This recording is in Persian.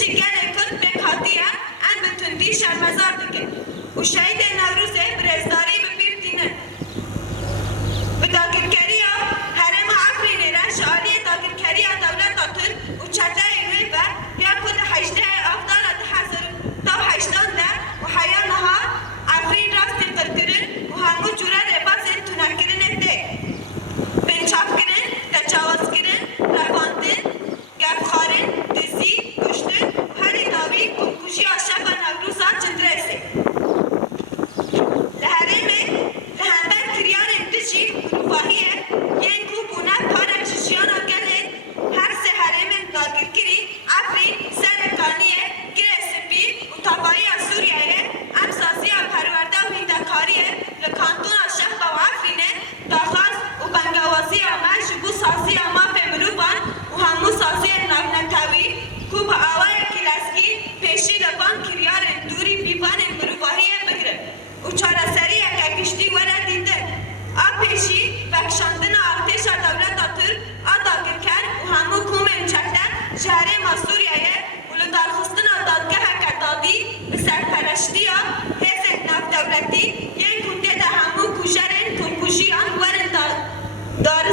جی گله کل بکاتیه ام بتوندی شرمزار دکن و شهید نوروز برزداری بپیر دینه به داگرکریا هرم عفرین رش آلی داگرکریا دولت آتر و چطه ایوی و یا کد 18 افضل حضر تا 80 ده و حیانها عفرین راستی قرکرن و همو جوره رباز تونکرن ده بنچاف کرن، تجاوز کرن، رواندن، گفخارن، دزی، کشتن و هر ناوی کشی آشق و نوروزا چندرسه لهرمه لهنبر کریان اندشی روفاهیه ین کو بونه پارک ششیانا گله هر سه هرمن داگیر کری عفرین سرکانیه گره سپی و تابایی سوریه امسازی پرورده و هندکاریه لکانتون آشق و عفرینه داخل و بنگوازی آمش بو سازی آما پمروبان و همو سازی ناونتاوی کو با آوای کلاسکی پیشی لبان کریار دوری بیبان مروباهی بگره و چارسری اکشتی ورد دیده پیشی بخشاندن ارتش دولت آتر داگرکر و همو کوم انچکتر شهر ماسوریه و لدارخستن دادگاه کردادی به سرپرشتی حزب نفت دولتی یک کنده ده همو کشرن کمکشی ورن دار